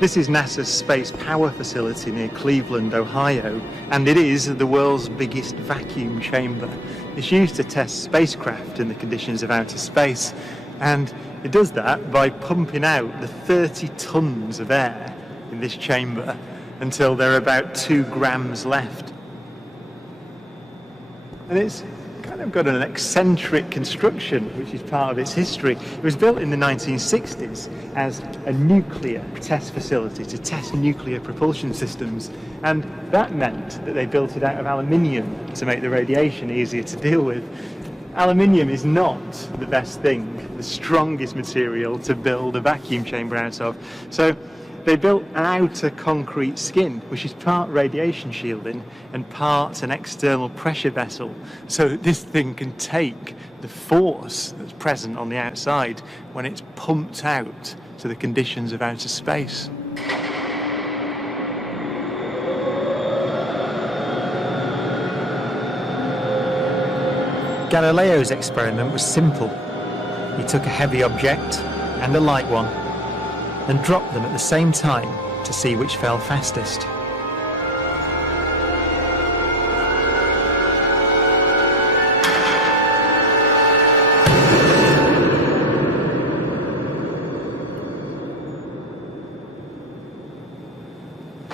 This is NASA's Space Power Facility near Cleveland, Ohio, and it is the world's biggest vacuum chamber. It's used to test spacecraft in the conditions of outer space, and it does that by pumping out the 30 tons of air in this chamber until there are about 2 grams left. And it's kind of got an eccentric construction, which is part of its history. It was built in the 1960s as a nuclear test facility to test nuclear propulsion systems, and that meant that they built it out of aluminium to make the radiation easier to deal with. Aluminium is not the best thing, the strongest material to build a vacuum chamber out of. So they built an outer concrete skin, which is part radiation shielding and part an external pressure vessel, so that this thing can take the force that's present on the outside when it's pumped out to the conditions of outer space. Galileo's experiment was simple. He took a heavy object and a light one and dropped them at the same time to see which fell fastest.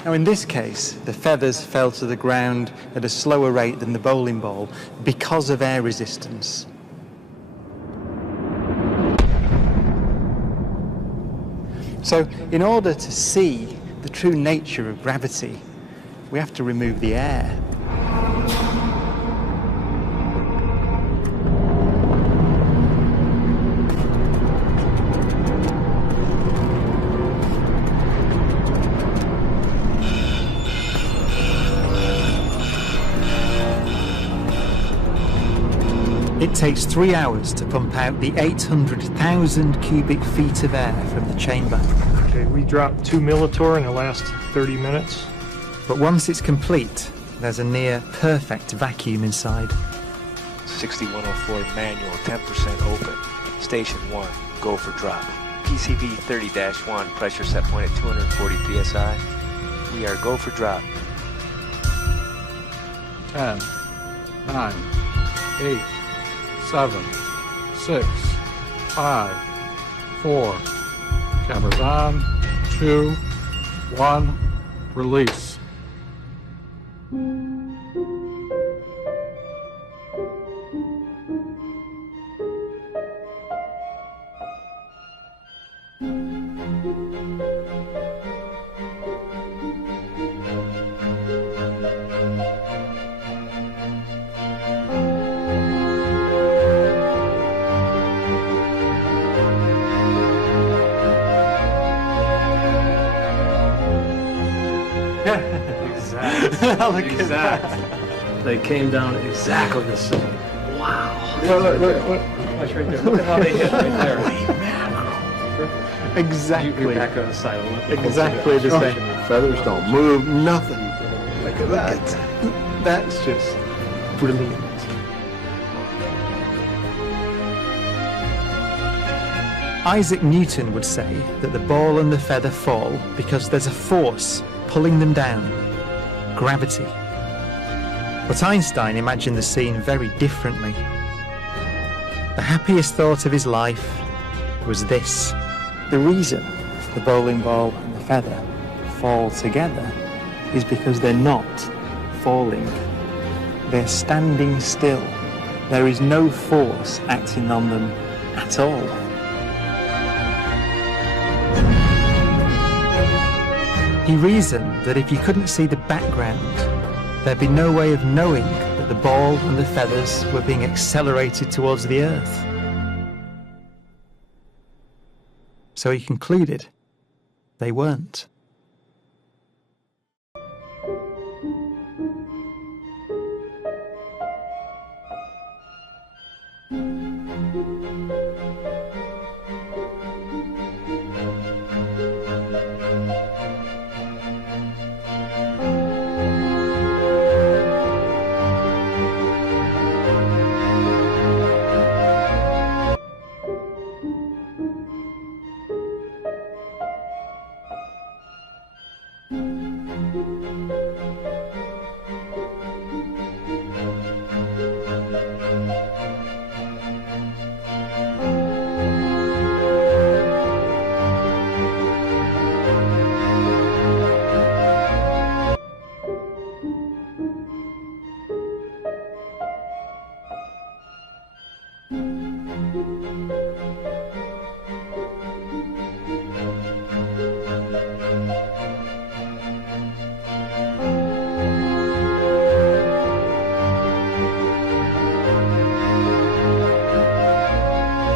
Now in this case, the feathers fell to the ground at a slower rate than the bowling ball because of air resistance. So in order to see the true nature of gravity, we have to remove the air. It takes 3 hours to pump out the 800,000 cubic feet of air from the chamber. Okay, we dropped 2 millitorr in the last 30 minutes. But once it's complete, there's a near perfect vacuum inside. 6104 manual, 10% open. Station 1, go for drop. PCV 30-1, pressure set point at 240 psi. We are go for drop. 10, 9, 8, 7, 6, 5, 4, cameras on, 2, 1, release. Exactly. They came down exactly the same. Wow. Look. Watch right there. Look at how they hit right there. Exactly. You're back on the side. Exactly the same. Feathers don't move, nothing. Look at that. That's just brilliant. Isaac Newton would say that the ball and the feather fall because there's a force pulling them down. Gravity. But Einstein imagined the scene very differently. The happiest thought of his life was this. The reason the bowling ball and the feather fall together is because they're not falling. They're standing still. There is no force acting on them at all. He reasoned that if you couldn't see the background, there'd be no way of knowing that the ball and the feathers were being accelerated towards the Earth. So he concluded they weren't.